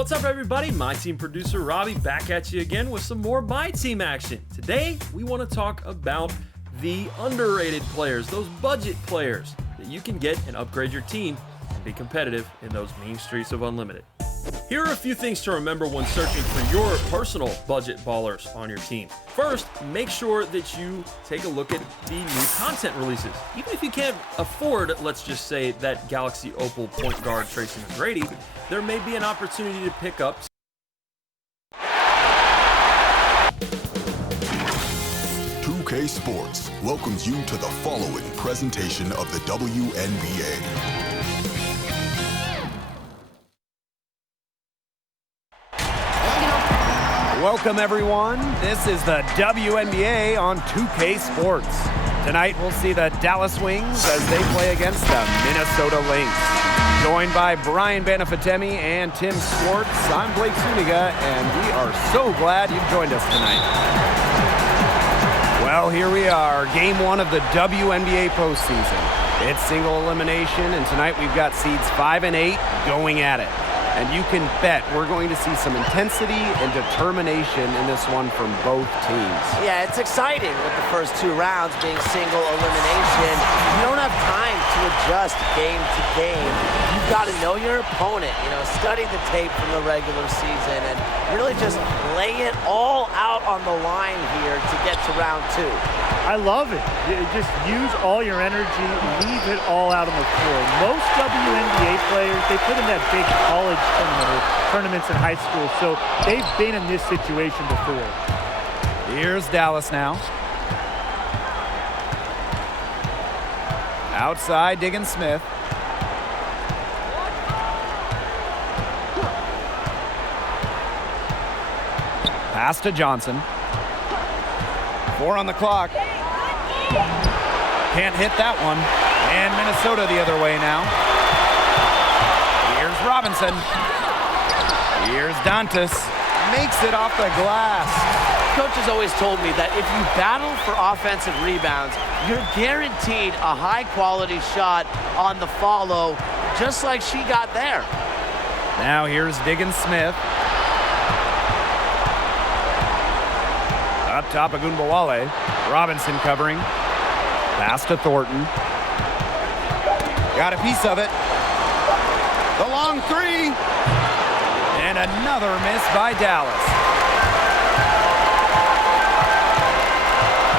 What's up, everybody? My team producer Robbie back at you again with some more My Team action. Today, we want to talk about the underrated players, those budget players that you can get and upgrade your team and be competitive in those mean streets of Unlimited. Here are a few things to remember when searching for your personal budget ballers on your team. First, make sure that you take a look at the new content releases. Even if you can't afford, let's just say, that Galaxy Opal point guard Tracy McGrady, there may be an opportunity to pick up 2K Sports welcomes you to the following presentation of the WNBA. Welcome, everyone. This is the WNBA on 2K Sports. Tonight, we'll see the Dallas Wings as they play against the Minnesota Lynx. Joined by Brian Banafitemi and Tim Swartz, I'm Blake Zuniga, and we are so glad you've joined us tonight. Well, here we are, game one of the WNBA postseason. It's single elimination, and tonight we've got seeds 5 and 8 going at it. And you can bet we're going to see some intensity and determination in this one from both teams. Yeah, it's exciting with the first two rounds being single elimination. You don't have time to adjust game to game. You've got to know your opponent, study the tape from the regular season and really just lay it all out on the line here to get to round two. I love it. Just use all your energy, leave it all out on the floor. Most WNBA players, they put in that big college tournament or tournaments in high school, so they've been in this situation before. Here's Dallas now. Outside, Diggin Smith. Pass to Johnson. 4 on the clock. Can't hit that one. And Minnesota the other way now. Here's Robinson. Here's Dantas. Makes it off the glass. Coach has always told me that if you battle for offensive rebounds, you're guaranteed a high-quality shot on the follow, just like she got there. Now here's Diggin Smith. Up top of Gunbowale. Robinson covering. Pass to Thornton. Got a piece of it. The long three. And another miss by Dallas.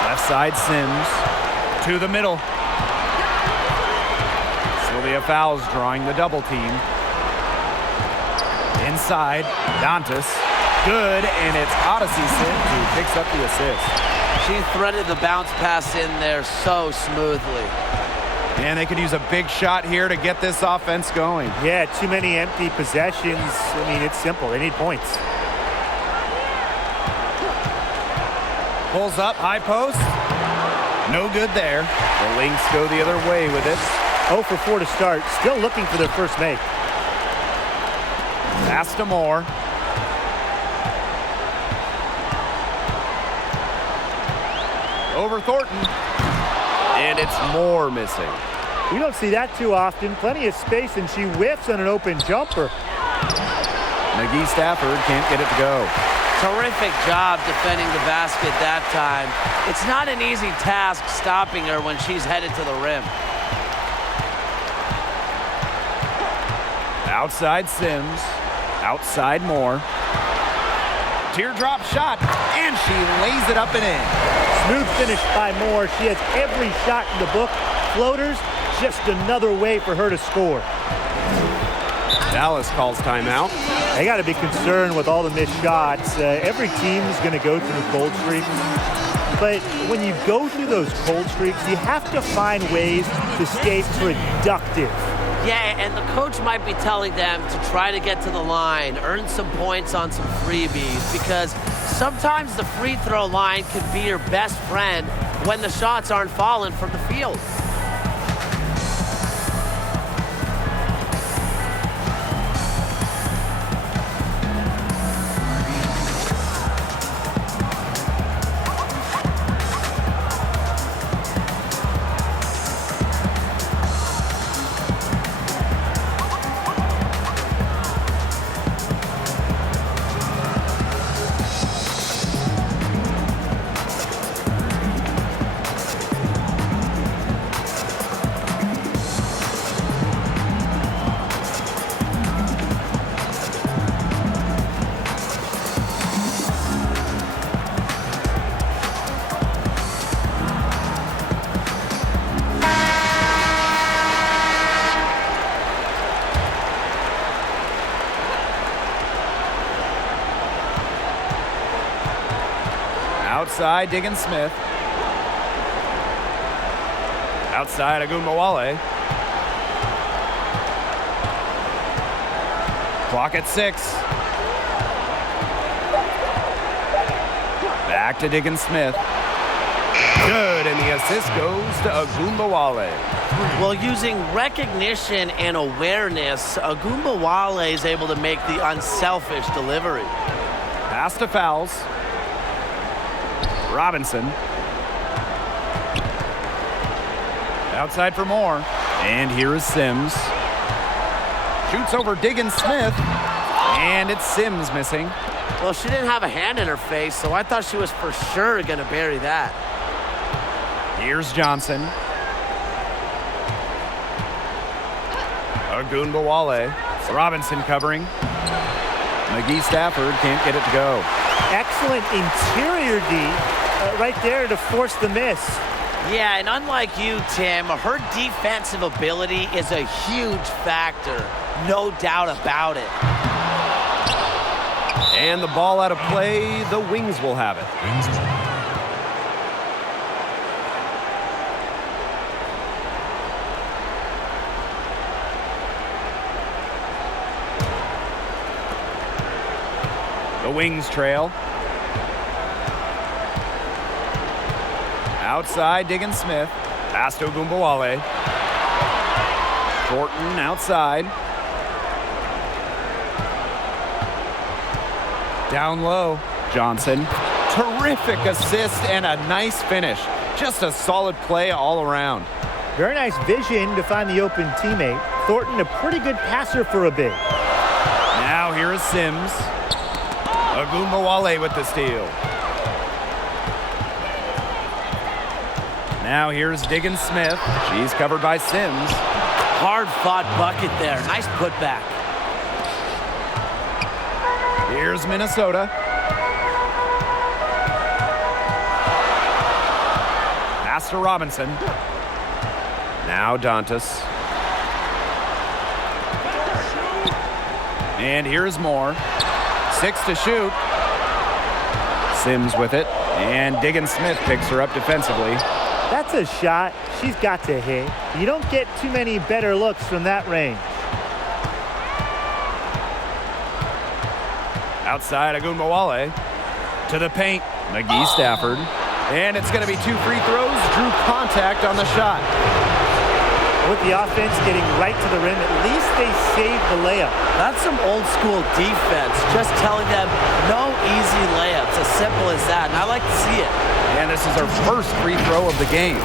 Left side Sims. To the middle. Sylvia Fowles drawing the double team. Inside. Dantas. Good, and it's Odyssey Sims who picks up the assist. She threaded the bounce pass in there so smoothly. And they could use a big shot here to get this offense going. Yeah, too many empty possessions. It's simple. They need points. Pulls up, high post. No good there. The Lynx go the other way with it. 0 for 4 to start. Still looking for their first make. Pass to Moore. Over Thornton. And it's Moore missing. We don't see that too often. Plenty of space, and she whiffs on an open jumper. McGee Stafford can't get it to go. Terrific job defending the basket that time. It's not an easy task stopping her when she's headed to the rim. Outside Sims. Outside Moore. Teardrop shot, and she lays it up and in. Smooth finish by Moore. She has every shot in the book. Floaters, just another way for her to score. Dallas calls timeout. They got to be concerned with all the missed shots. Every team is going to go through cold streaks. But when you go through those cold streaks, you have to find ways to stay productive. Yeah, and the coach might be telling them to try to get to the line, earn some points on some freebies, because sometimes the free throw line can be your best friend when the shots aren't falling from the field. Outside, Diggin Smith. Outside, Agunbowale. Clock at 6. Back to Diggin Smith. Good, and the assist goes to Agunbowale. Well, using recognition and awareness, Agunbowale is able to make the unselfish delivery. Pass to Fouls. Robinson. Outside for more. And here is Sims. Shoots over Diggin Smith. And it's Sims missing. Well, she didn't have a hand in her face, so I thought she was for sure going to bury that. Here's Johnson. Agunbowale. Robinson covering. McGee Stafford can't get it to go. Excellent interior D right there to force the miss. Yeah, and unlike you, Tim, her defensive ability is a huge factor. No doubt about it. And the ball out of play. The Wings will have it. The Wings trail. Outside, Diggin Smith. Pass to Agunbowale. Thornton outside. Down low, Johnson. Terrific assist and a nice finish. Just a solid play all around. Very nice vision to find the open teammate. Thornton, a pretty good passer for a big. Now here is Sims. Agunbowale with the steal. Now here's Diggin Smith. She's covered by Sims. Hard-fought bucket there. Nice putback. Here's Minnesota. Pass to Robinson. Now Dantas. And here's Moore. 6 to shoot. Sims with it. And Diggin Smith picks her up defensively. That's a shot she's got to hit. You don't get too many better looks from that range. Outside, Agunbowale. To the paint, McGee Stafford. And it's going to be 2 free throws. Drew contact on the shot. With the offense getting right to the rim, at least they saved the layup. That's some old school defense. Just telling them no easy layups. As simple as that. And I like to see it. And this is our first free throw of the game.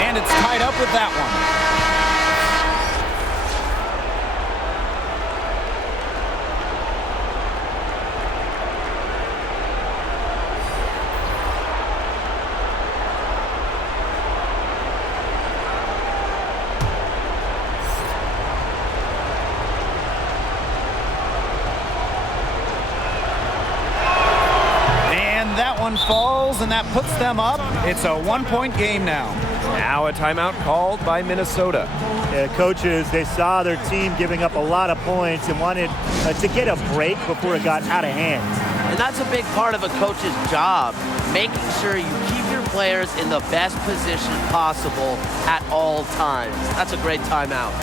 And it's tied up with that one. Falls, and that puts them up. It's a 1-point game now. Now a timeout called by Minnesota. Yeah, coaches, they saw their team giving up a lot of points and wanted to get a break before it got out of hand. And that's a big part of a coach's job, making sure you keep your players in the best position possible at all times. That's a great timeout.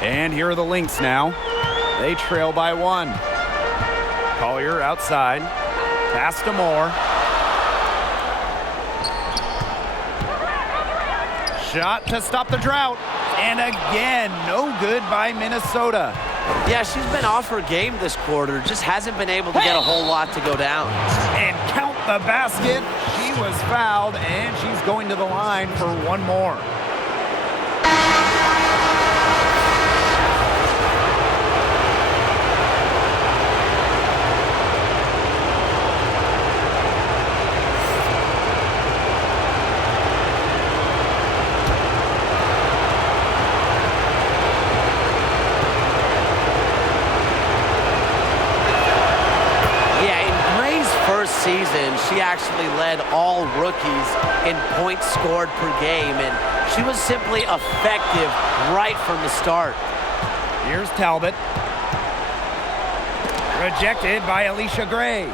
And here are the Lynx now. They trail by 1. Collier outside. Pass to Moore. Shot to stop the drought. And again, no good by Minnesota. Yeah, she's been off her game this quarter. Just hasn't been able to get a whole lot to go down. And count the basket. She was fouled, and she's going to the line for one more. Season, she actually led all rookies in points scored per game, and she was simply effective right from the start. Here's Talbot. Rejected by Alicia Gray.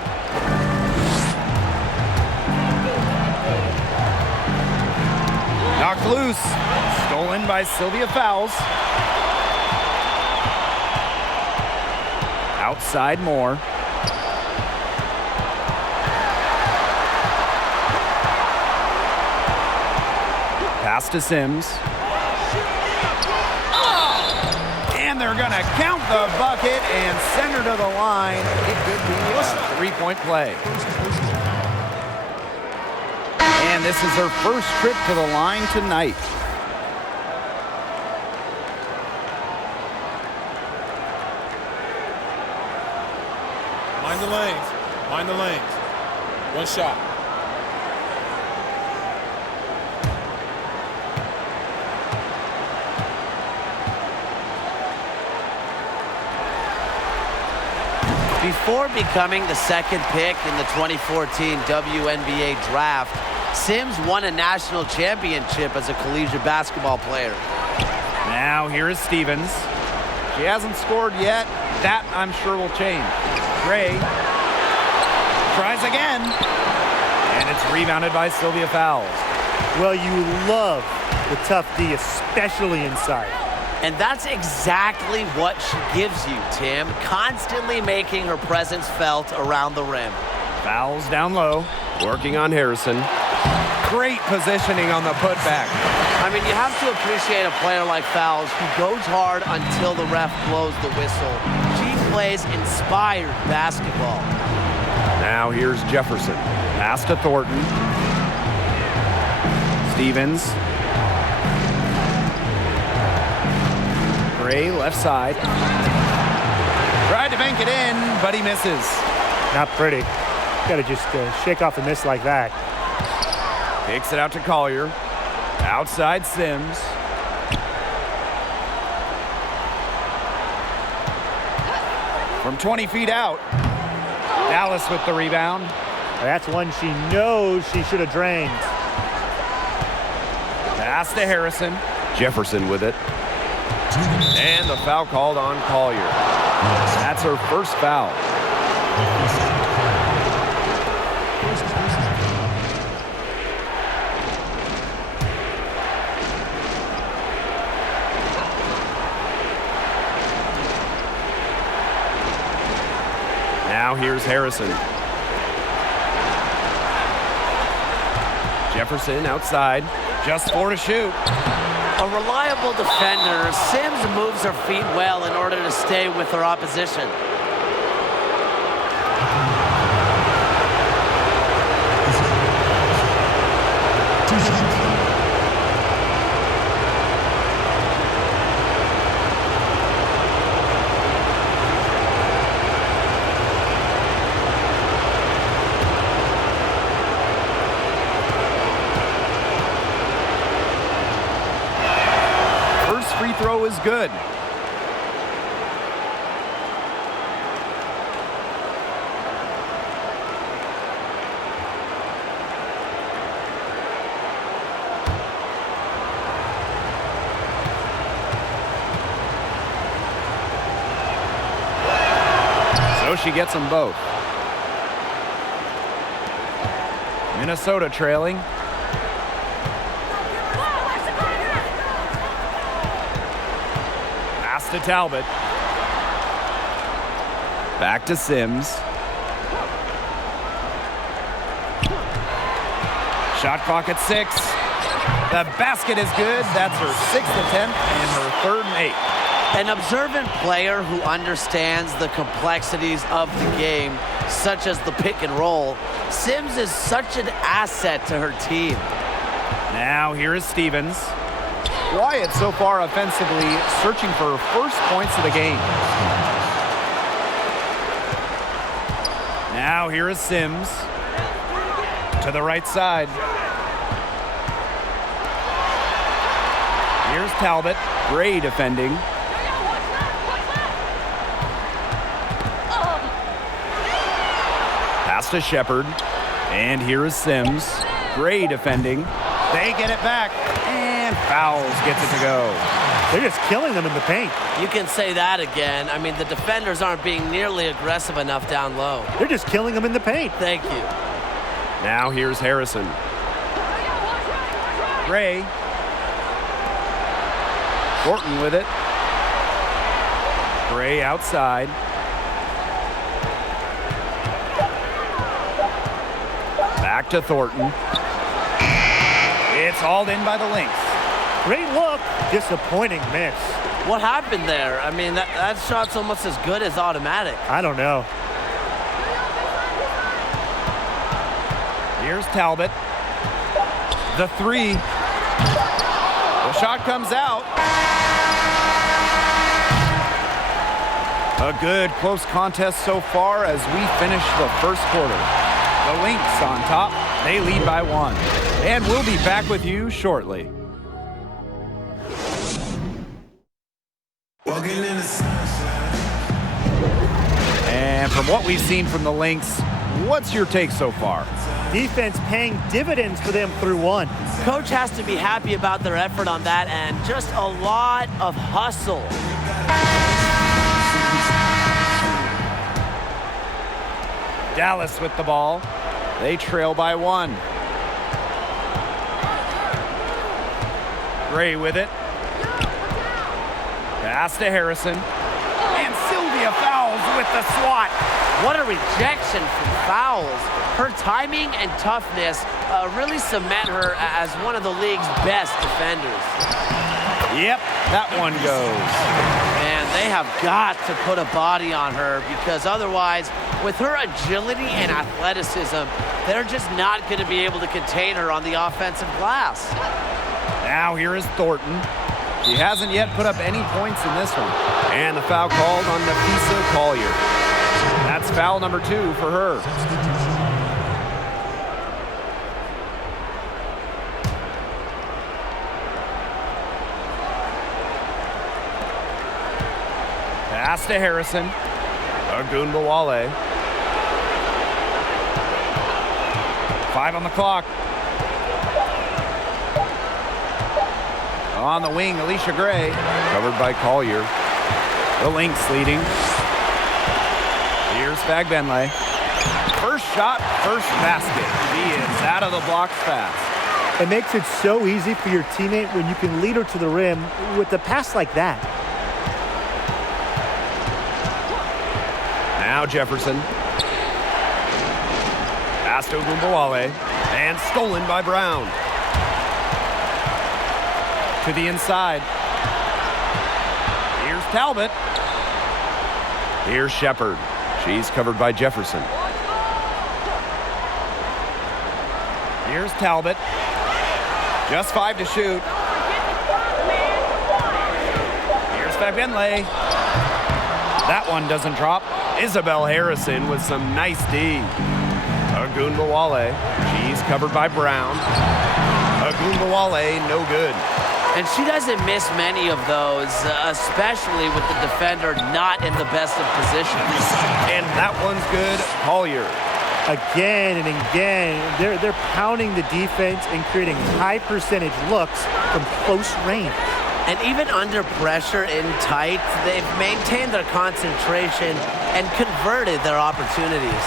Knocked loose. Stolen by Sylvia Fowles. Outside Moore. Pass to Sims. And they're going to count the bucket and send her to the line. It could be a three-point play. And this is her first trip to the line tonight. Mind the lanes. Mind the lanes. One shot. Before becoming the second pick in the 2014 WNBA draft, Sims won a national championship as a collegiate basketball player. Now here is Stevens. She hasn't scored yet. That, I'm sure, will change. Gray tries again. And it's rebounded by Sylvia Fowles. Well, you love the tough D, especially inside. And that's exactly what she gives you, Tim. Constantly making her presence felt around the rim. Fowles down low. Working on Harrison. Great positioning on the putback. I mean, you have to appreciate a player like Fowles who goes hard until the ref blows the whistle. She plays inspired basketball. Now here's Jefferson. Pass to Thornton. Stevens. Gray left side. Tried to bank it in, but he misses. Not pretty. Got to just shake off a miss like that. Kicks it out to Collier. Outside Sims. From 20 feet out. Dallas with the rebound. That's one she knows she should have drained. Pass to Harrison. Jefferson with it. And the foul called on Collier. That's her first foul. Now here's Harrison. Jefferson outside. Just 4 to shoot. A reliable defender, Sims moves her feet well in order to stay with her opposition. Free throw is good. So she gets them both. Minnesota trailing. Pass to Talbot. Back to Sims. Shot clock at 6. The basket is good. That's her 6th attempt and her 3rd and 8. An observant player who understands the complexities of the game, such as the pick and roll, Sims is such an asset to her team. Now here is Stevens. Quiet so far offensively, searching for first points of the game. Now here is Sims. To the right side. Here's Talbot. Gray defending. Pass to Shepard. And here is Sims. Gray defending. They get it back. And Fowles gets it to go. They're just killing them in the paint. You can say that again. I mean, the defenders aren't being nearly aggressive enough down low. They're just killing them in the paint. Thank you. Now here's Harrison. Gray. Thornton with it. Gray outside. Back to Thornton. It's hauled in by the Lynx. Great look. Disappointing miss. What happened there? I mean, that shot's almost as good as automatic. I don't know. Here's Talbot. The 3. The shot comes out. A good close contest so far as we finish the first quarter. The Lynx on top. They lead by 1. And we'll be back with you shortly. And from what we've seen from the Lynx, what's your take so far? Defense paying dividends for them through 1. Coach has to be happy about their effort on that end. Just a lot of hustle. Dallas with the ball. They trail by 1. Gray with it. Pass to Harrison. And Sylvia Fowles with the swat. What a rejection from Fowles. Her timing and toughness really cement her as one of the league's best defenders. Yep, that one goes. Man, they have got to put a body on her because otherwise, with her agility and athleticism, they're just not going to be able to contain her on the offensive glass. Now here is Thornton. She hasn't yet put up any points in this one. And the foul called on Nafisa Collier. That's foul number 2 for her. Pass to Harrison. Agunbawale. 5 on the clock. On the wing, Alicia Gray. Covered by Collier. The Lynx leading. Here's Fagbenle. First shot, first basket. She is out of the blocks fast. It makes it so easy for your teammate when you can lead her to the rim with a pass like that. Now Jefferson. Pass to Agunbawale. And stolen by Brown. To the inside. Here's Talbot. Here's Shepard. She's covered by Jefferson. Here's Talbot. Just 5 to shoot. Here's Fagbenle. That one doesn't drop. Isabel Harrison with some nice D. Agunbawale. She's covered by Brown. Agunbawale, no good. And she doesn't miss many of those, especially with the defender not in the best of positions. And that one's good. Collier. Again and again, they're pounding the defense and creating high percentage looks from close range. And even under pressure in tight, they've maintained their concentration and converted their opportunities.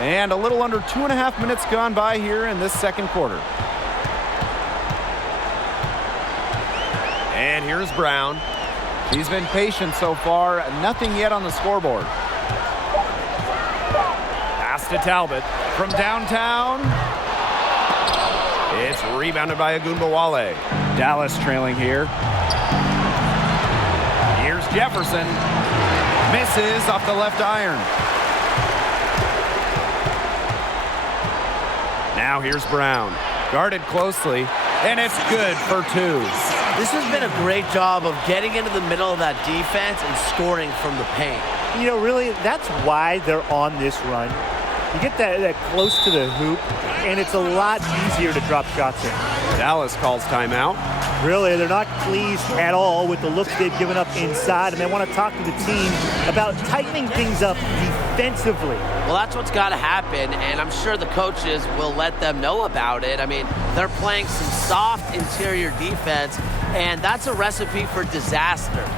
And a little under 2.5 minutes gone by here in this second quarter. And here's Brown. She's been patient so far. Nothing yet on the scoreboard. Pass to Talbot from downtown. It's rebounded by Agunbowale. Dallas trailing here. Here's Jefferson. Misses off the left iron. Now here's Brown. Guarded closely, and it's good for two. This has been a great job of getting into the middle of that defense and scoring from the paint. You know, really, that's why they're on this run. You get that close to the hoop, and it's a lot easier to drop shots in. Dallas calls timeout. Really, they're not pleased at all with the looks they've given up inside, and they want to talk to the team about tightening things up defensively. Well, that's what's got to happen, and I'm sure the coaches will let them know about it. I mean, they're playing some soft interior defense, and that's a recipe for disaster.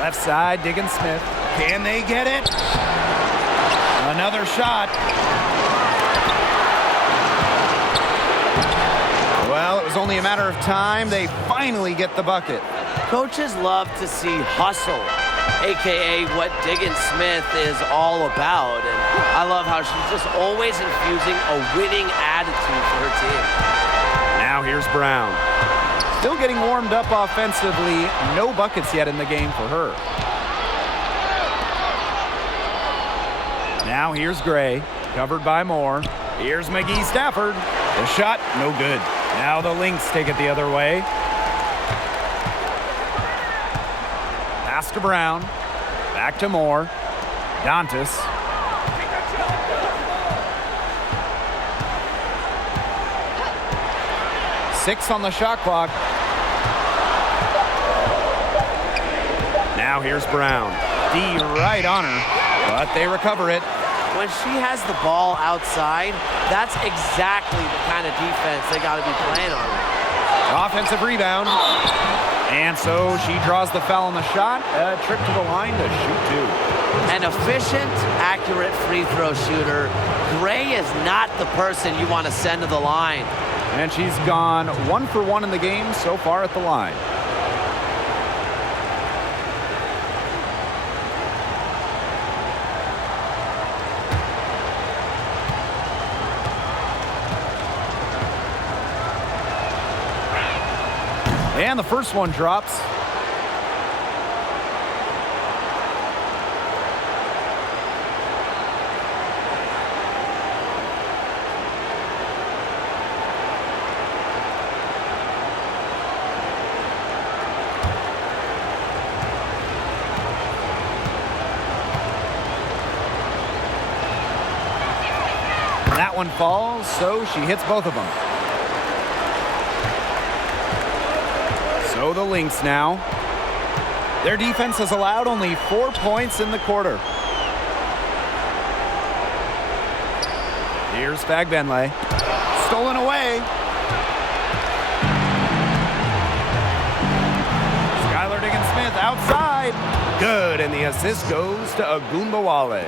Left side, Diggins Smith. Can they get it? Another shot. Well, it was only a matter of time. They finally get the bucket. Coaches love to see hustle, a.k.a. what Diggins Smith is all about. And I love how she's just always infusing a winning attitude for her team. Now here's Brown. Still getting warmed up offensively. No buckets yet in the game for her. Now here's Gray, covered by Moore. Here's McGee Stafford. The shot, no good. Now the Lynx take it the other way. Pass to Brown. Back to Moore. Dantas. Six on the shot clock. Now here's Brown. D right on her, but they recover it. When she has the ball outside, that's exactly the kind of defense they got to be playing on. Offensive rebound. And so she draws the foul on the shot. A trip to the line to shoot two. An efficient, accurate free throw shooter. Gray is not the person you want to send to the line. And she's gone 1 for 1 in the game so far at the line. And the first one drops. That one falls, so she hits both of them. So the Lynx now. Their defense has allowed only 4 points in the quarter. Here's Fagbenle. Stolen away. Skylar Diggins-Smith outside. Good, and the assist goes to Agunbowale.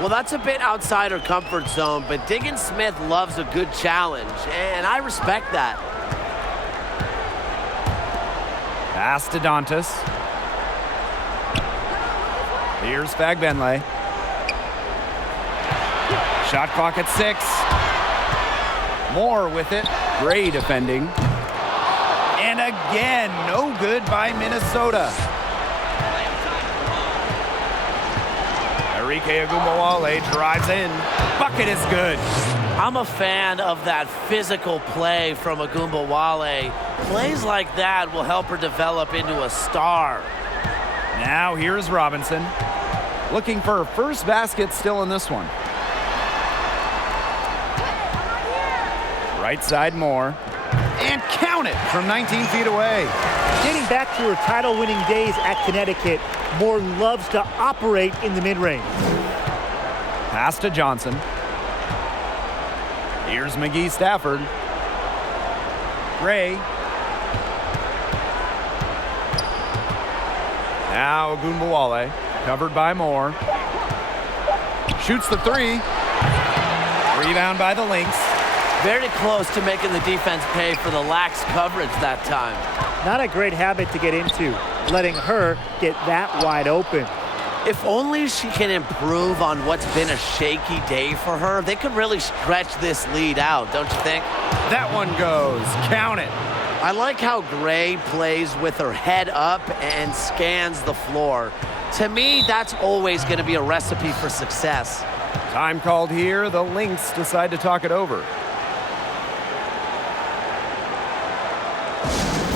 Well, that's a bit outside her comfort zone, but Diggins-Smith loves a good challenge, and I respect that. Pass to Dantas. Here's Fagbenle. Shot clock at 6. Moore with it. Gray defending. And again, no good by Minnesota. Arike Ogunbowale drives in. Bucket is good. I'm a fan of that physical play from Ogunbowale. Plays like that will help her develop into a star. Now here's Robinson. Looking for her first basket still in this one. Right side Moore. And count it from 19 feet away. Dating back to her title-winning days at Connecticut, Moore loves to operate in the mid-range. Pass to Johnson. Here's McGee Stafford. Gray. Now Ogunbowale, covered by Moore. Shoots the three. Rebound by the Lynx. Very close to making the defense pay for the lax coverage that time. Not a great habit to get into, letting her get that wide open. If only she can improve on what's been a shaky day for her, they could really stretch this lead out, don't you think? That one goes. Count it. I like how Gray plays with her head up and scans the floor. To me, that's always going to be a recipe for success. Time called here. The Lynx decide to talk it over.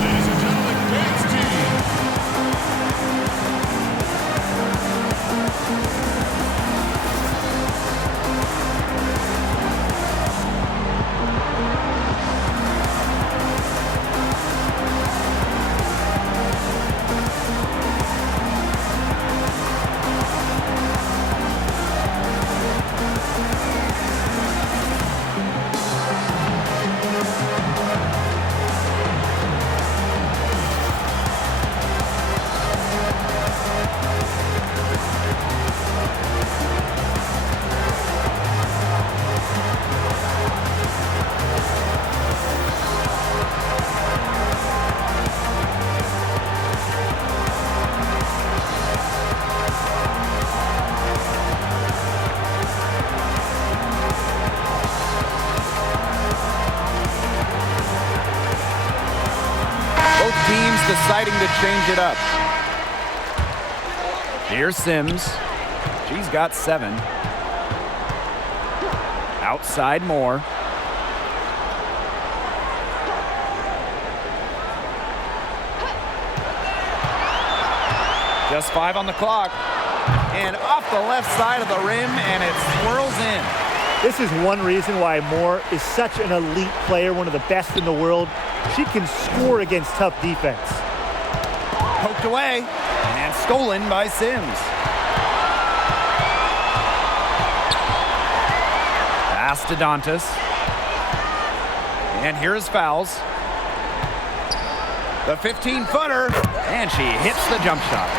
Ladies and gentlemen, Kate's team. Both teams deciding to change it up. Here's Sims. She's got 7. Outside Moore. Just 5 on the clock. And off the left side of the rim, and it swirls in. This is one reason why Moore is such an elite player, one of the best in the world. She can score against tough defense. Poked away and stolen by Sims. Pass to Dantas. And here's fouls. The 15-footer, and she hits the jump shot.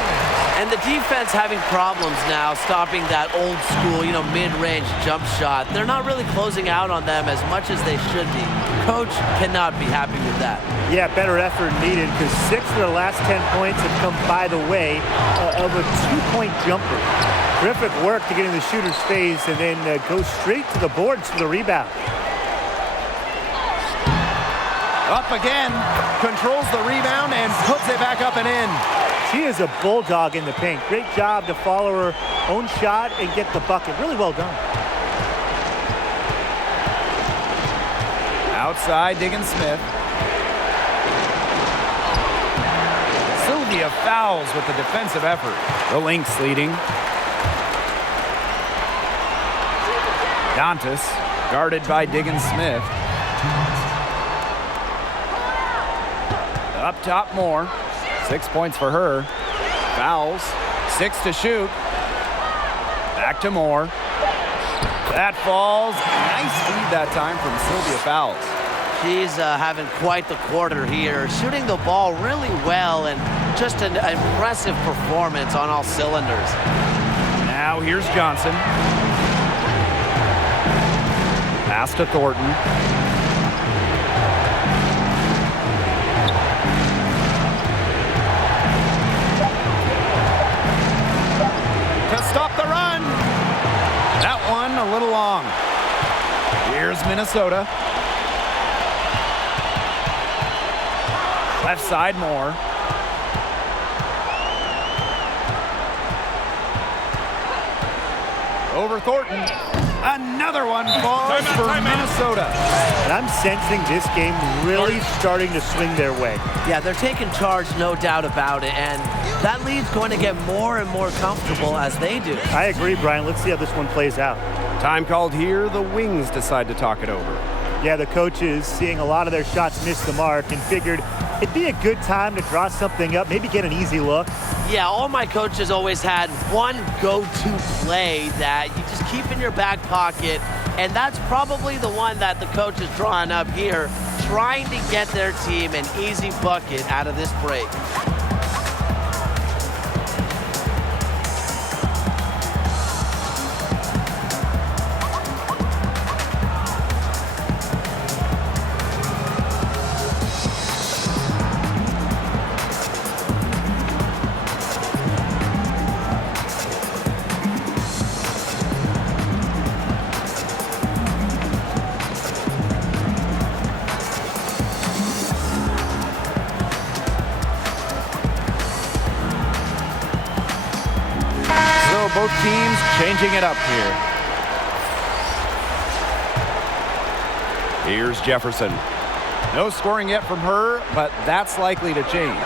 And the defense having problems now stopping that old school, mid-range jump shot. They're not really closing out on them as much as they should be. Coach cannot be happy with that. Yeah, better effort needed because 6 of their last 10 points have come by the way of a 2-point jumper. Terrific work to get in the shooter's face and then go straight to the boards for the rebound. Up again, controls the rebound and puts it back up and in. She is a bulldog in the paint. Great job to follow her own shot and get the bucket. Really well done. Outside, Diggins-Smith. Sylvia fouls with the defensive effort. The Lynx leading. Dantas, guarded by Diggins-Smith. Up top, Moore. 6 points for her. Fouls. 6 to shoot. Back to Moore. That falls. Nice feed that time from Sylvia Fowles. She's having quite the quarter here, shooting the ball really well and just an impressive performance on all cylinders. Now here's Johnson. Pass to Thornton. To stop the run. That one a little long. Here's Minnesota. Left side Moore. over Thornton. Another one falls for Minnesota. And I'm sensing this game really starting to swing their way. Yeah, they're taking charge, no doubt about it, and that lead's going to get more and more comfortable as they do. I agree, Brian. Let's see how this one plays out. Time called here. The Wings decide to talk it over. Yeah, the coaches, seeing a lot of their shots miss the mark, and figured it'd be a good time to draw something up, maybe get an easy look. Yeah, all my coaches always had one go-to play that you just keep in your back pocket, and that's probably the one that the coach is drawing up here, trying to get their team an easy bucket out of this break. Both teams changing it up here. Here's Jefferson. No scoring yet from her, but that's likely to change.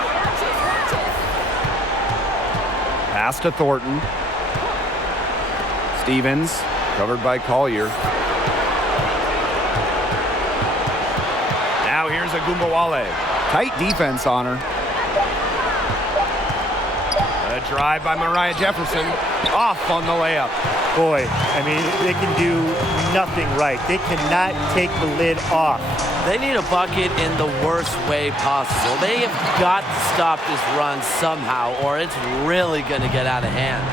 Pass to Thornton. Stevens, covered by Collier. Now here's Agumbawale. Tight defense on her. A drive by Mariah Jefferson. Off on the layup. Boy, I mean, they can do nothing right. They cannot take the lid off. They need a bucket in the worst way possible. They have got to stop this run somehow, or it's really going to get out of hand.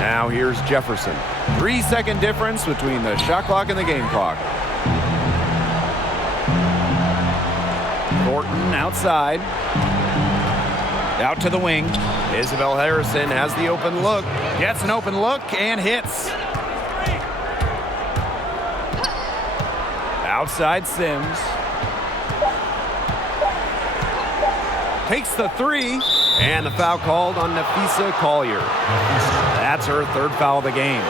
Now here's Jefferson. 3-second difference between the shot clock and the game clock. Thornton outside. Out to the wing. Isabel Harrison has the open look. Gets an open look and hits. Outside Sims. Takes the three. And the foul called on Nafisa Collier. That's her third foul of the game.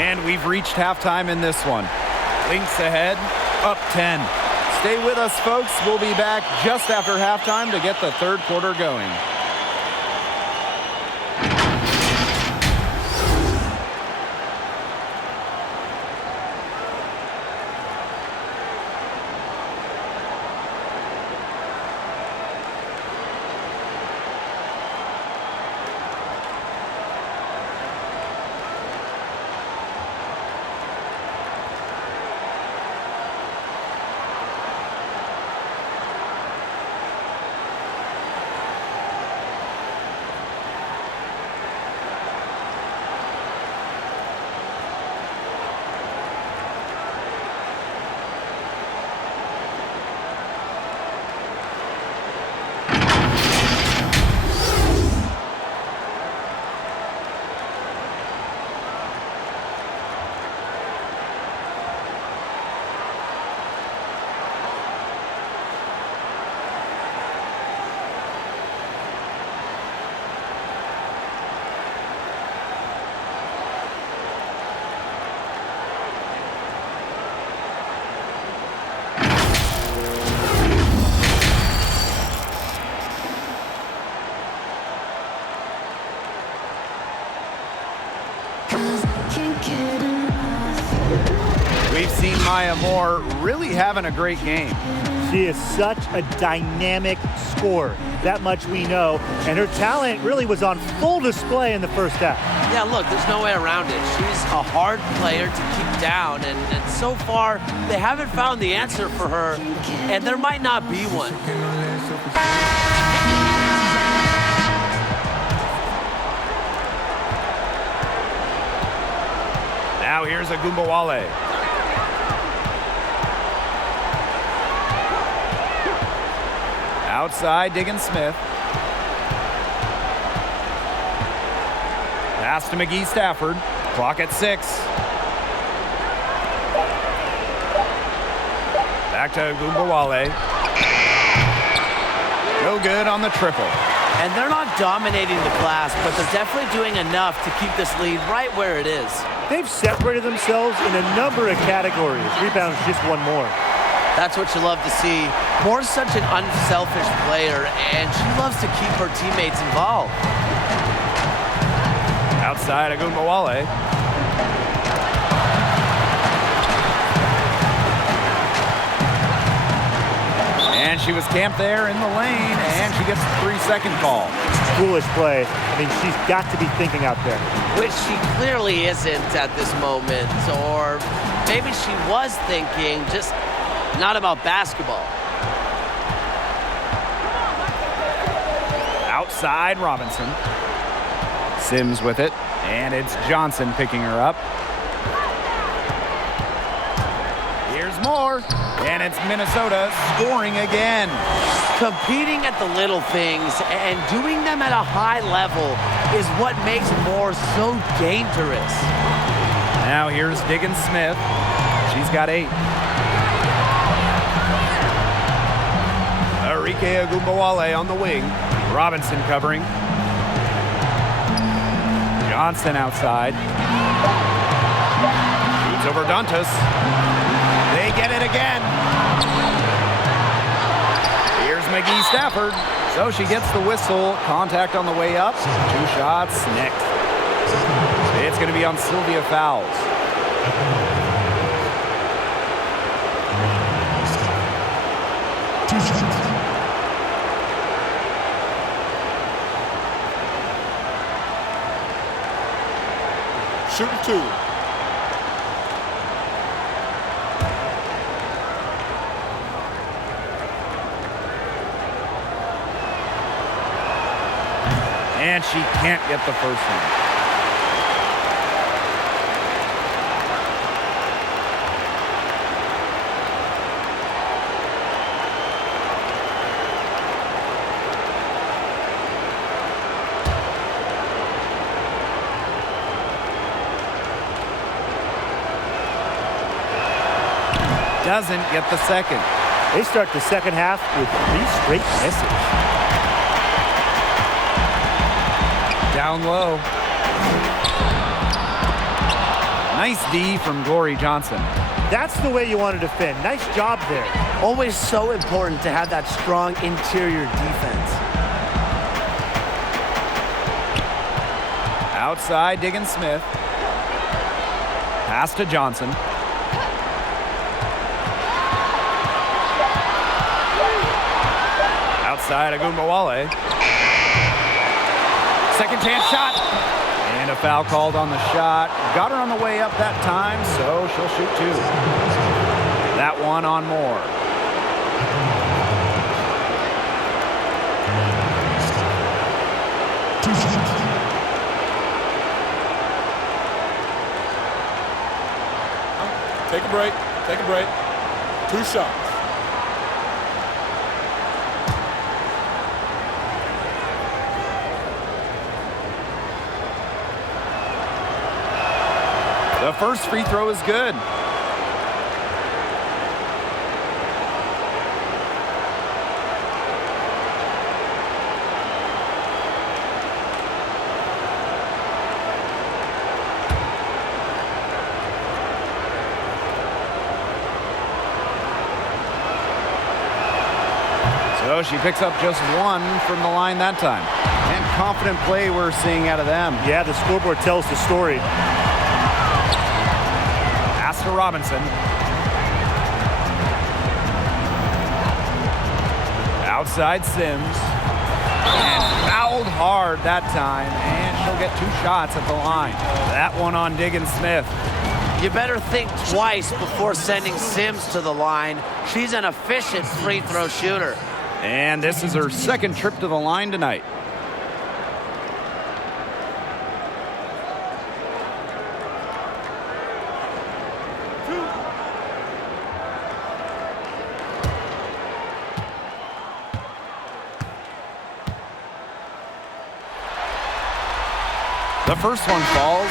And we've reached halftime in this one. Lynx ahead, up 10. Stay with us, folks. We'll be back just after halftime to get the third quarter going. We've seen Maya Moore really having a great game. She is such a dynamic scorer. That much we know. And her talent really was on full display in the first half. Yeah, look, there's no way around it. She's a hard player to keep down, and so far, they haven't found the answer for her, and there might not be one. Now here's Agumbawale. Outside, Diggin Smith. Pass to McGee Stafford. Clock at 6. Back to Gumbawale. No good on the triple. And they're not dominating the glass, but they're definitely doing enough to keep this lead right where it is. They've separated themselves in a number of categories. Rebounds just one more. That's what you love to see. Moore's such an unselfish player, and she loves to keep her teammates involved. Outside Agumbawale. And she was camped there in the lane, and she gets the 3-second call. Foolish play. I mean, she's got to be thinking out there. Which she clearly isn't at this moment, or maybe she was thinking, just not about basketball. Outside Robinson. Sims with it, and it's Johnson picking her up. Here's Moore, and it's Minnesota scoring again. Competing at the little things and doing them at a high level is what makes Moore so dangerous. Now here's Diggins Smith. She's got 8. Arike Agumbawale on the wing. Robinson covering. Johnson outside. Shoots over Dantas. They get it again. Here's McGee Stafford. So she gets the whistle. Contact on the way up. 2 shots next. It's going to be on Sylvia Fowles. Shooting 2. And she can't get the first one. Doesn't get the second. They start the second half with 3 straight misses. Down low. Nice D from Glory Johnson. That's the way you want to defend. Nice job there. Always so important to have that strong interior defense. Outside Diggins Smith. Pass to Johnson. Outside Agumbawale. Second chance shot. And a foul called on the shot. Got her on the way up that time, so she'll shoot 2. That one on Moore. Take a break. Take a break. 2 shots. The first free throw is good. So she picks up just 1 from the line that time. And confident play we're seeing out of them. Yeah, the scoreboard tells the story. Pass to Robinson. Outside Sims. And fouled hard that time. And she'll get 2 shots at the line. That one on Diggins Smith. You better think twice before sending Sims to the line. She's an efficient free throw shooter. And this is her second trip to the line tonight. The first one falls.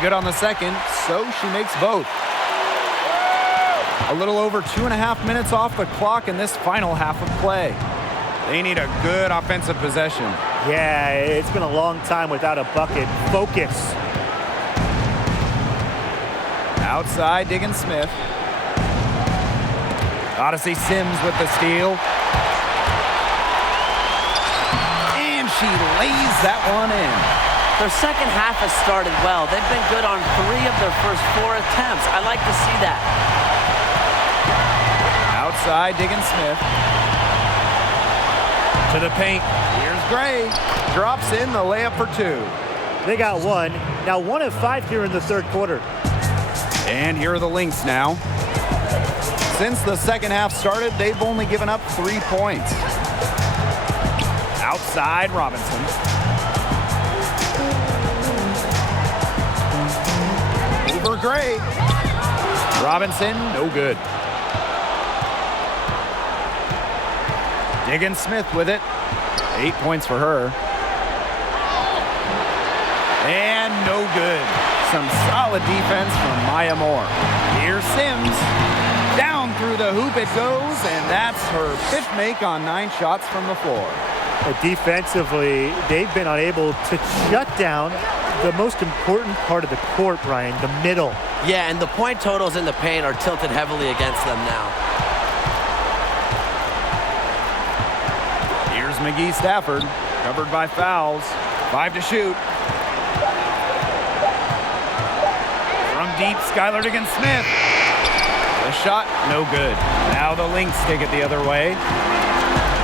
good on the second, so she makes both. A little over 2.5 minutes off the clock in this final half of play. They need a good offensive possession. Yeah, it's been a long time without a bucket. Focus. Outside, Diggin Smith. Odyssey Sims with the steal. And she lays that one in. Their second half has started well. They've been good on 3 of their first 4 attempts. I like to see that. Outside, Diggin Smith. To the paint. Here's Gray. Drops in the layup for 2. They got one. Now 1 of 5 here in the third quarter. And here are the Lynx now. Since the second half started, they've only given up 3 points. Outside, Robinson. Over Gray. Robinson, no good. Diggin Smith with it. 8 points for her. And no good. Some solid defense from Maya Moore. Here's Sims. Down through the hoop it goes, and that's her 5th make on 9 shots from the floor. Defensively, they've been unable to shut down the most important part of the court, Brian, the middle. Yeah, and the point totals in the paint are tilted heavily against them now. Here's McGee Stafford, covered by fouls. 5 to shoot. From deep, Skylar Diggin Smith. The shot, no good. Now the Lynx take it the other way.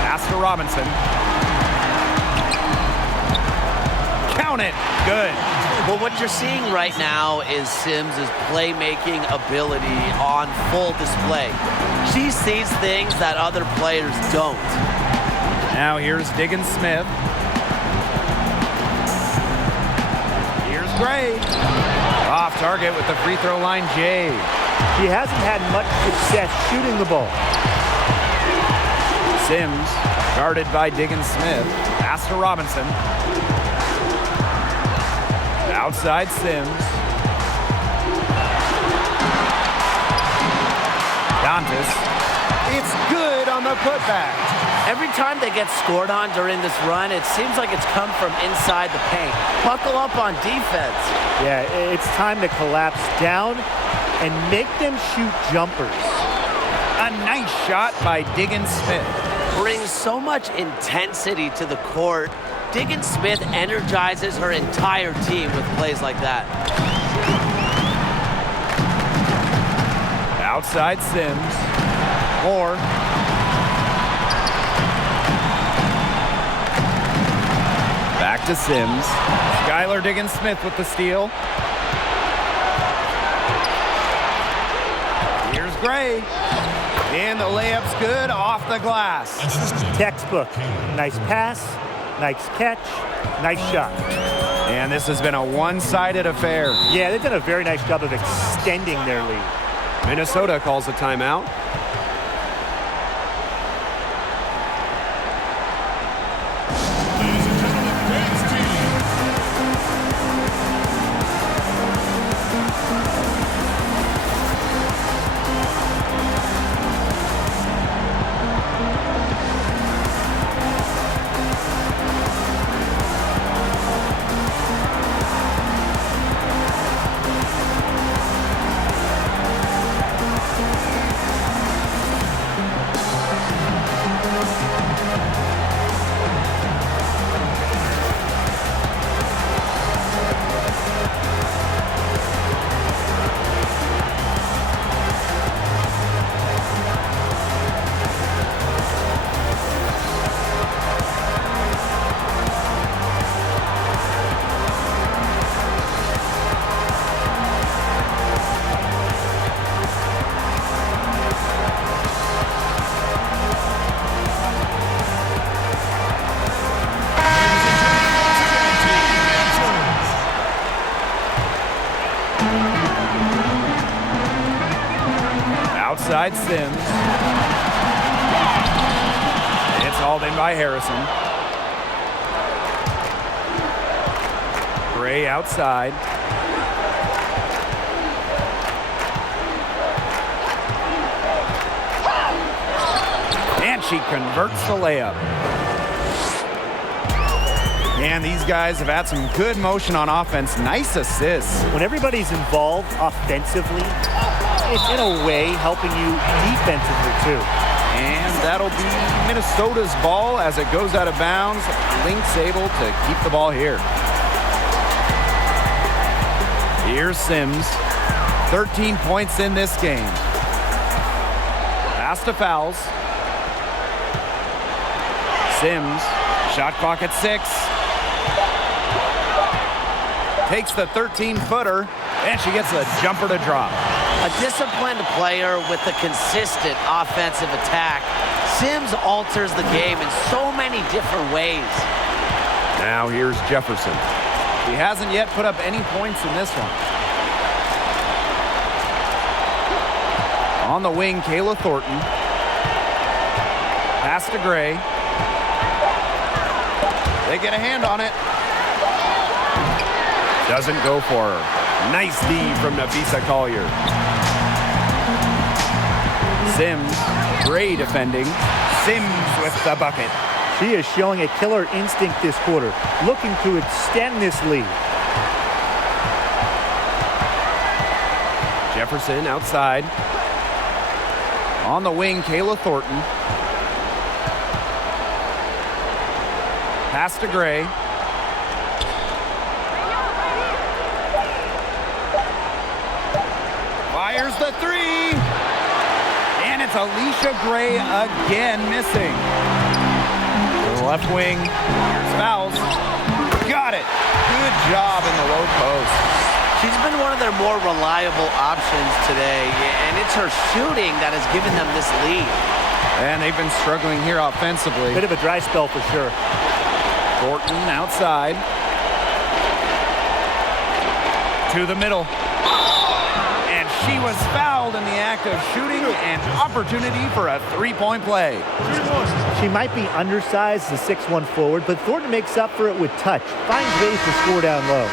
Pass to Robinson. Count it, good. Well, what you're seeing right now is Sims' playmaking ability on full display. She sees things that other players don't. Now here's Diggin Smith. Here's Gray. Off target with the free throw line, Jay. He hasn't had much success shooting the ball. Sims, guarded by Diggin Smith. Pass to Robinson. Outside Sims. Dantas. It's good on the putback. Every time they get scored on during this run, it seems like it's come from inside the paint. Buckle up on defense. Yeah, it's time to collapse down and make them shoot jumpers. A nice shot by Diggin Smith. Brings so much intensity to the court. Diggin Smith energizes her entire team with plays like that. Outside Sims. Moore. Back to Sims. Skylar Diggin Smith with the steal. Here's Gray. And the layup's good off the glass. Textbook. Nice pass, nice catch, nice shot. And this has been a one-sided affair. Yeah, they've done a very nice job of extending their lead. Minnesota calls a timeout. Outside Sims. It's hauled in by Harrison. Gray outside. And she converts the layup. And these guys have had some good motion on offense. Nice assists. When everybody's involved offensively, it's in a way helping you defensively too. And that'll be Minnesota's ball as it goes out of bounds. Lynx able to keep the ball here. Here's Sims. 13 points in this game. Pass to Fowles. Sims, shot clock at 6. Takes the 13-footer, and she gets a jumper to drop. A disciplined player with a consistent offensive attack. Sims alters the game in so many different ways. Now here's Jefferson. He hasn't yet put up any points in this one. On the wing, Kayla Thornton. Pass to Gray. They get a hand on it. Doesn't go for her. Nice D from Nafisa Collier. Sims, Gray defending. Sims with the bucket. She is showing a killer instinct this quarter, looking to extend this lead. Jefferson outside. On the wing, Kayla Thornton. Pass to Gray. Fires the three. And it's Alicia Gray again missing. To the left wing. Here's Fowles. Got it. Good job in the low post. She's been one of their more reliable options today, and it's her shooting that has given them this lead. And they've been struggling here offensively. Bit of a dry spell for sure. Thornton outside. To the middle. And she was fouled in the act of shooting, an opportunity for a three-point play. She might be undersized as a 6'1" forward, but Thornton makes up for it with touch. Finds ways to score down low.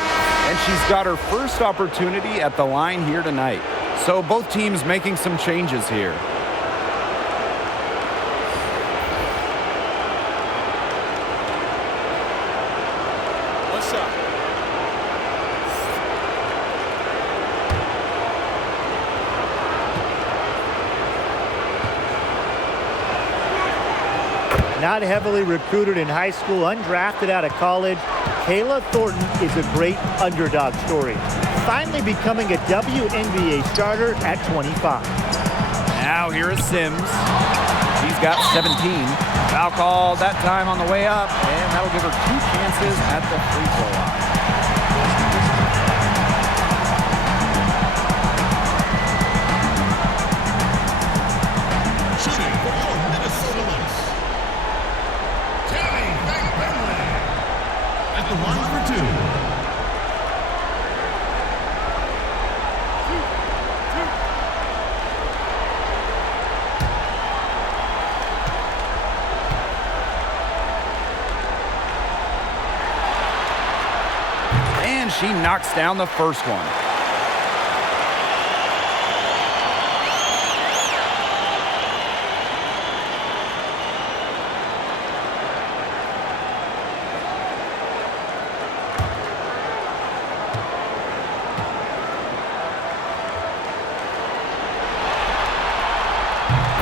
And she's got her first opportunity at the line here tonight. So both teams making some changes here. What's up? Not heavily recruited in high school, undrafted out of college, Kayla Thornton is a great underdog story. Finally becoming a WNBA starter at 25. Now here is Sims. She's got 17. Foul call that time on the way up, and that'll give her 2 chances at the free throw line. Shooting for your Minnesota Lynx. Tammy Bentley at the line for 2. And she knocks down the first one.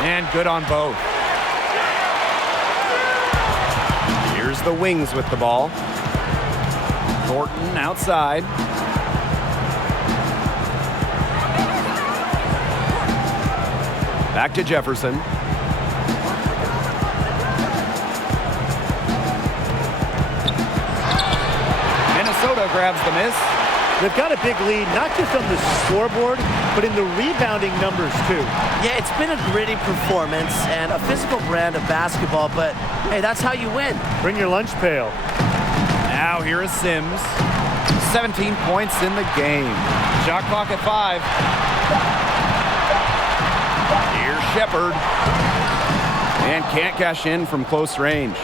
And good on both. Here's the Wings with the ball. Thornton outside. Back to Jefferson. Minnesota grabs the miss. They've got a big lead, not just on the scoreboard, but in the rebounding numbers too. Yeah, it's been a gritty performance and a physical brand of basketball, but hey, that's how you win. Bring your lunch pail. Now here is Sims. 17 points in the game. Shot clock at 5. Here's Shepard. And can't cash in from close range.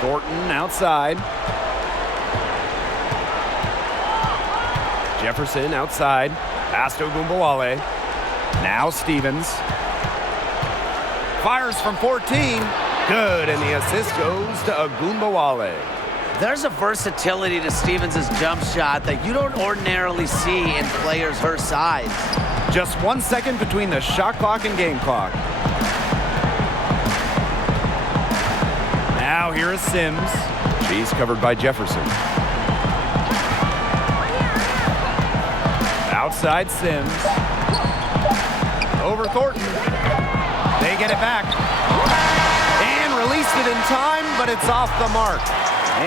Thornton outside. Jefferson outside. Pass to Ogunbowale. Now Stevens. Fires from 14. Good, and the assist goes to Agunbowale. There's a versatility to Stevens' jump shot that you don't ordinarily see in players her size. Just 1 second between the shot clock and game clock. Now here is Sims. She's covered by Jefferson. Outside Sims. Over Thornton. They get it back. And released it in time, but it's off the mark.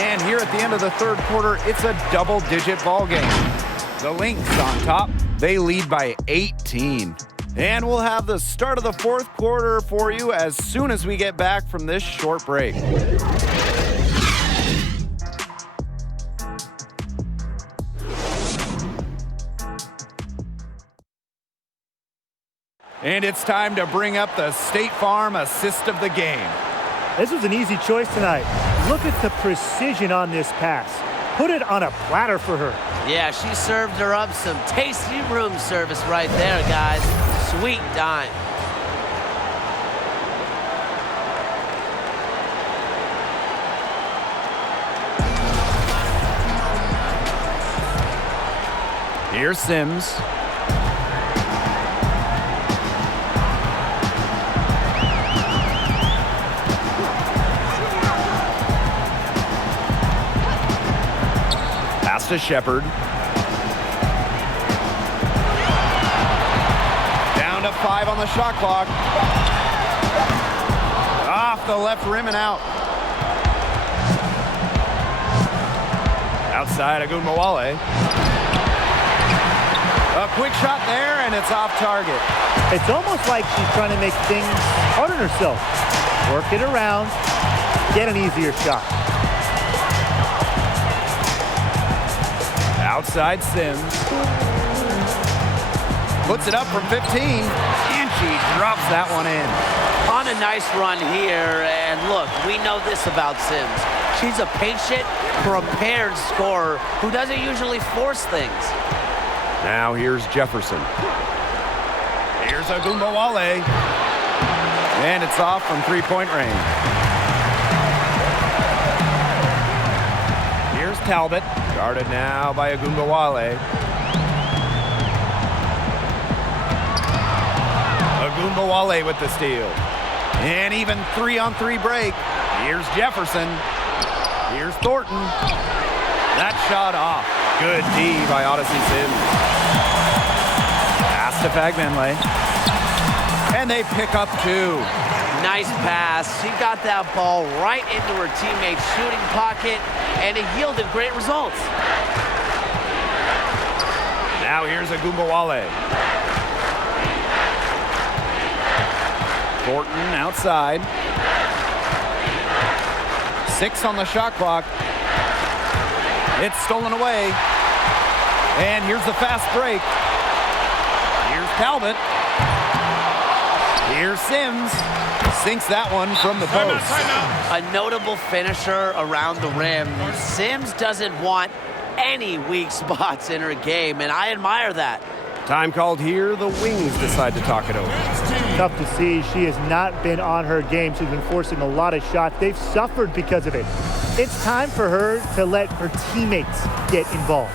And here at the end of the third quarter, it's a double-digit ball game. The Lynx on top. They lead by 18. And we'll have the start of the fourth quarter for you as soon as we get back from this short break. And it's time to bring up the State Farm assist of the game. This was an easy choice tonight. Look at the precision on this pass. Put it on a platter for her. Yeah, she served her up some tasty room service right there, guys. Sweet dime. Here's Sims. To Shepard. Down to 5 on the shot clock. Off the left rim and out. Outside Agunbowale. A quick shot there, and it's off target. It's almost like she's trying to make things hard on herself. Work it around, get an easier shot. Outside Sims. Puts it up from 15, and she drops that one in. On a nice run here, and look, we know this about Sims. She's a patient, prepared scorer who doesn't usually force things. Now here's Jefferson. Here's Agunbowale. And it's off from three-point range. Here's Talbot. Guarded now by Agunbowale. Agunbowale with the steal. And even 3-on-3 break. Here's Jefferson. Here's Thornton. That shot off. Good D by Odyssey Sims. Pass to Fagbenle. And they pick up 2. Nice pass. She got that ball right into her teammate's shooting pocket, and it yielded great results. Now here's Agunbowale. Thornton outside. 6 on the shot clock. It's stolen away. And here's the fast break. Here's Talbot. Here's Sims. Sinks that one from the post. A notable finisher around the rim. Sims doesn't want any weak spots in her game, and I admire that. Time called here. The Wings decide to talk it over. Tough to see. She has not been on her game. She's been forcing a lot of shots. They've suffered because of it. It's time for her to let her teammates get involved.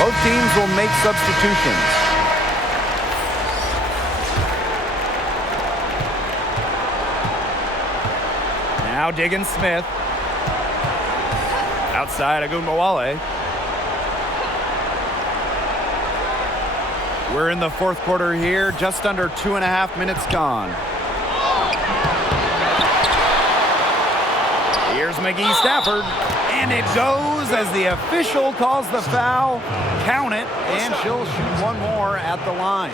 Both teams will make substitutions. Now Diggins Smith. Outside Agunbowale. We're in the fourth quarter here, just under 2.5 minutes gone. Here's McGee Stafford, and it goes as the official calls the foul. Count it, and she'll shoot one more at the line.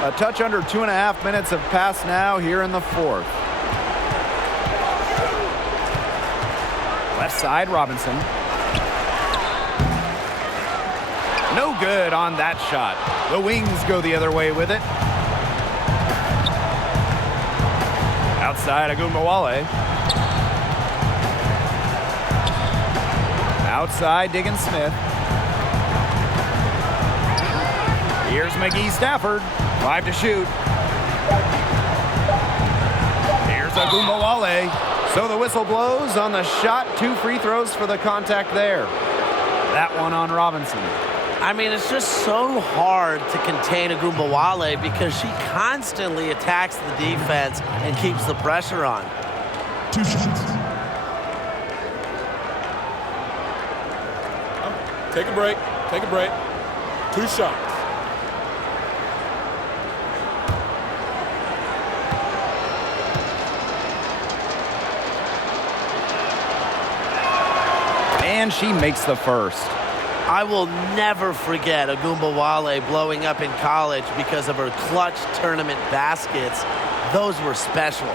A touch under 2.5 minutes have passed now here in the fourth. Left side, Robinson. No good on that shot. The Wings go the other way with it. Outside, Agumbawale. Outside, Diggins Smith. Here's McGee Stafford. 5 to shoot. Here's Agumbawale. So the whistle blows on the shot. 2 free throws for the contact there. That one on Robinson. I mean, it's just so hard to contain Agumbawale because she constantly attacks the defense and keeps the pressure on. 2 shots. Take a break. Take a break. 2 shots. And she makes the first. I will never forget Agumbawale blowing up in college because of her clutch tournament baskets. Those were special.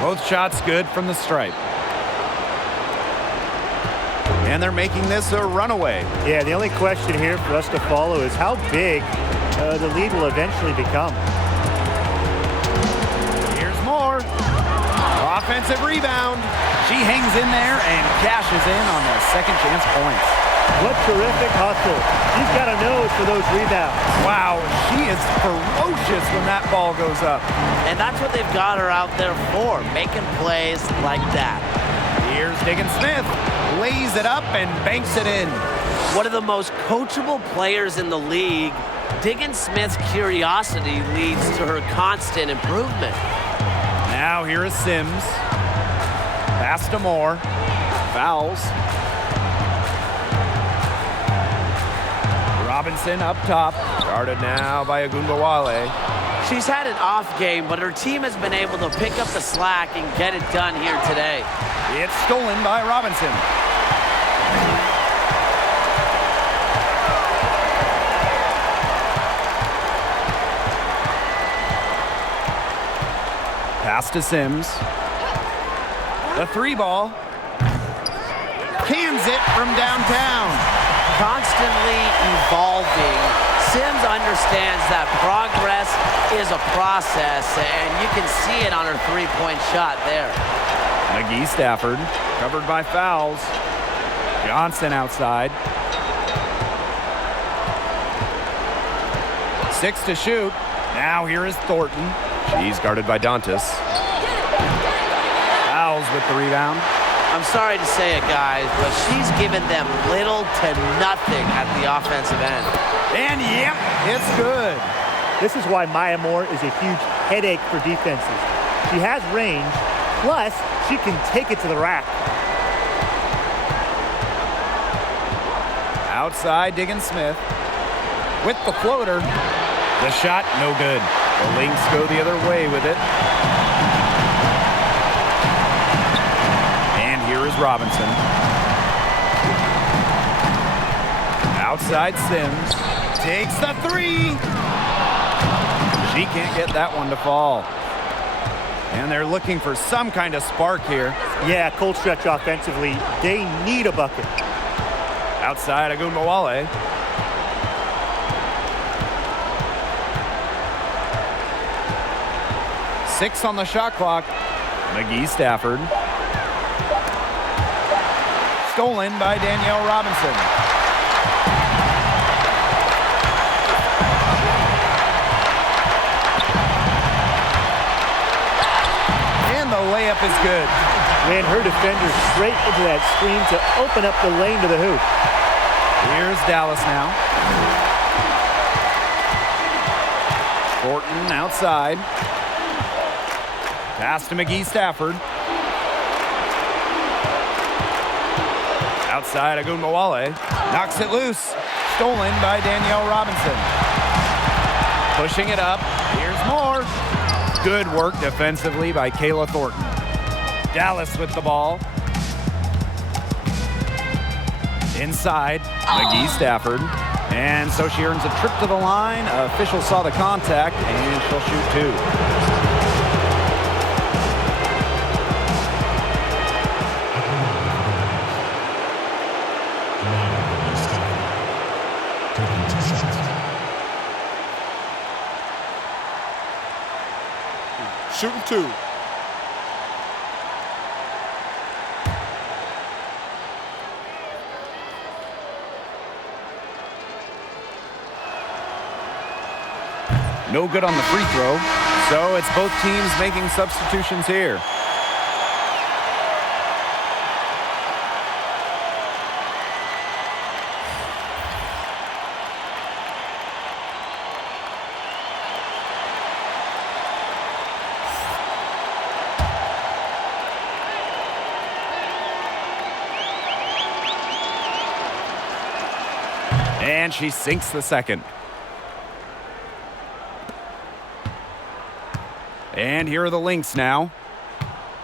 Both shots good from the stripe. And they're making this a runaway. Yeah, the only question here for us to follow is how big the lead will eventually become. Here's more. Offensive rebound. She hangs in there and cashes in on the second chance points. What terrific hustle. She's got a nose for those rebounds. Wow, she is ferocious when that ball goes up. And that's what they've got her out there for, making plays like that. Here's Diggins Smith. Lays it up and banks it in. One of the most coachable players in the league, Diggins Smith's curiosity leads to her constant improvement. Now here is Sims. Pass to Moore. Fouls. Robinson up top. Guarded now by Agumbawale. She's had an off game, but her team has been able to pick up the slack and get it done here today. It's stolen by Robinson. Pass to Sims. The 3 ball. Cans it from downtown. Constantly evolving. Sims understands that progress is a process, and you can see it on her 3-point shot there. McGee Stafford, covered by fouls. Johnson outside. 6 to shoot. Now here is Thornton. She's guarded by Dantas. Fouls with the rebound. I'm sorry to say it, guys, but she's given them little to nothing at the offensive end. And yep, it's good. This is why Maya Moore is a huge headache for defenses. She has range, plus she can take it to the rack. Outside, Diggins Smith with the floater. The shot, no good. The Lynx go the other way with it. And here is Robinson. Outside Sims. Takes the 3. She can't get that one to fall. And they're looking for some kind of spark here. Yeah, cold stretch offensively. They need a bucket. Outside, Agumbawale. 6 on the shot clock. McGee Stafford. Stolen by Danielle Robinson. And the layup is good. Ran her defender straight into that screen to open up the lane to the hoop. Here's Dallas now. Thornton outside. Pass to McGee Stafford. Outside Agunmawale. Knocks it loose. Stolen by Danielle Robinson. Pushing it up. Here's more. Good work defensively by Kayla Thornton. Dallas with the ball. Inside, McGee Stafford. And so she earns a trip to the line. Official saw the contact, and she'll shoot 2. Shooting 2. No good on the free throw, so it's both teams making substitutions here. And she sinks the second. And here are the Lynx now.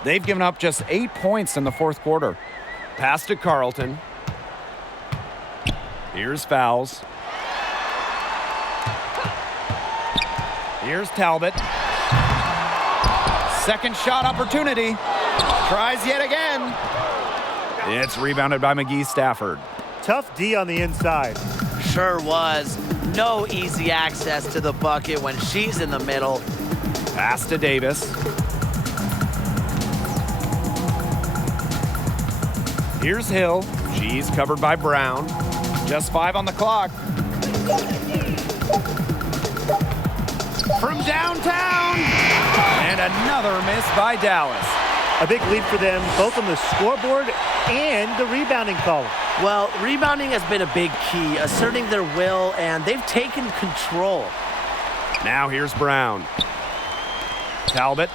They've given up just 8 points in the fourth quarter. Pass to Carlton. Here's Fowles. Here's Talbot. Second shot opportunity. Tries yet again. It's rebounded by McGee Stafford. Tough D on the inside. Sure was. No easy access to the bucket when she's in the middle. Pass to Davis. Here's Hill. She's covered by Brown. Just 5 on the clock. From downtown. And another miss by Dallas. A big lead for them, both on the scoreboard and the rebounding column. Well, rebounding has been a big key, asserting their will, and they've taken control. Now here's Brown. Talbot.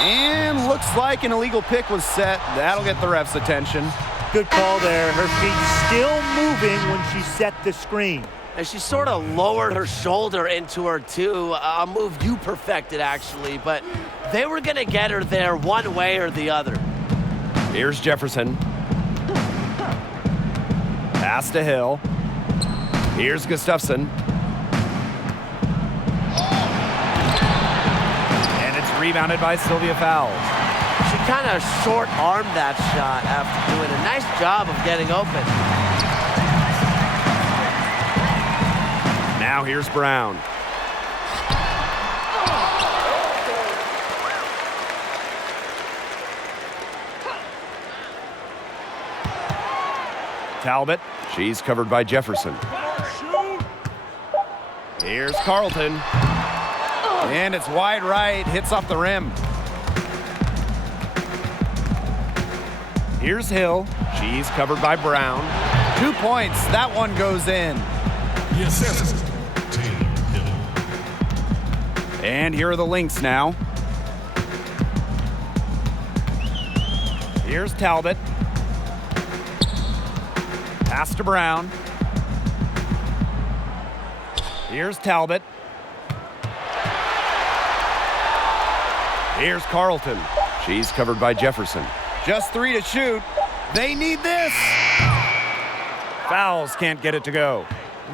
And looks like an illegal pick was set. That'll get the ref's attention. Good call there. Her feet still moving when she set the screen. And she sort of lowered her shoulder into her, too. A move you perfected, actually. But they were going to get her there one way or the other. Here's Jefferson. Pass to Hill. Here's Gustafson. And it's rebounded by Sylvia Fowles. She kind of short-armed that shot after doing a nice job of getting open. Now here's Brown. Talbot. She's covered by Jefferson. Here's Carlton. And it's wide right. Hits off the rim. Here's Hill. She's covered by Brown. 2 points. That one goes in. Yes. And here are the Lynx now. Here's Talbot. Pass to Brown. Here's Talbot. Here's Carlton. She's covered by Jefferson. Just 3 to shoot. They need this. Fowles can't get it to go.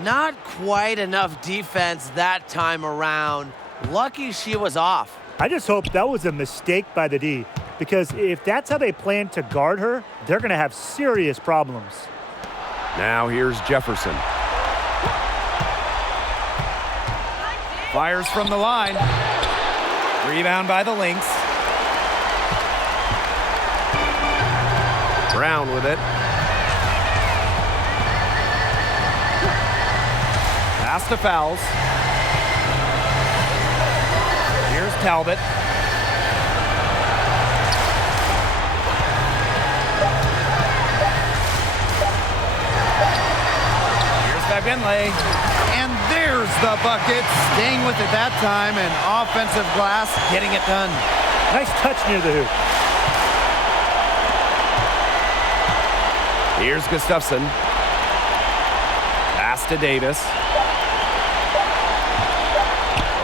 Not quite enough defense that time around. Lucky she was off. I just hope that was a mistake by the D, because if that's how they plan to guard her, they're going to have serious problems. Now here's Jefferson. Fires from the line. Rebound by the Lynx. Brown with it. Pass to Fouls. Here's Talbot. Here's Finlay. And there's the bucket. Staying with it that time, and offensive glass getting it done. Nice touch near the hoop. Here's Gustafson. Pass to Davis.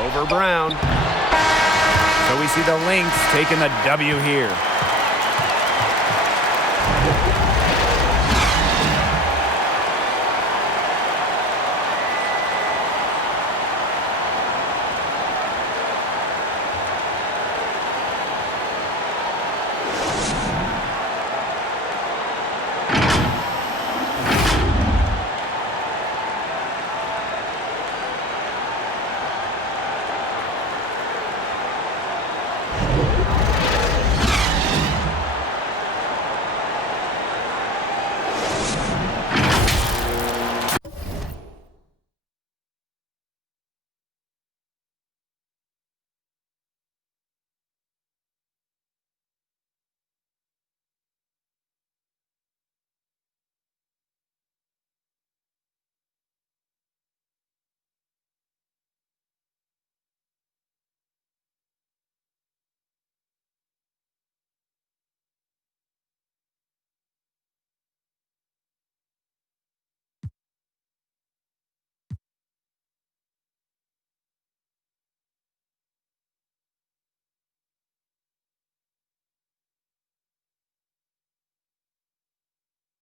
Over Brown. So we see the Lynx taking the W here.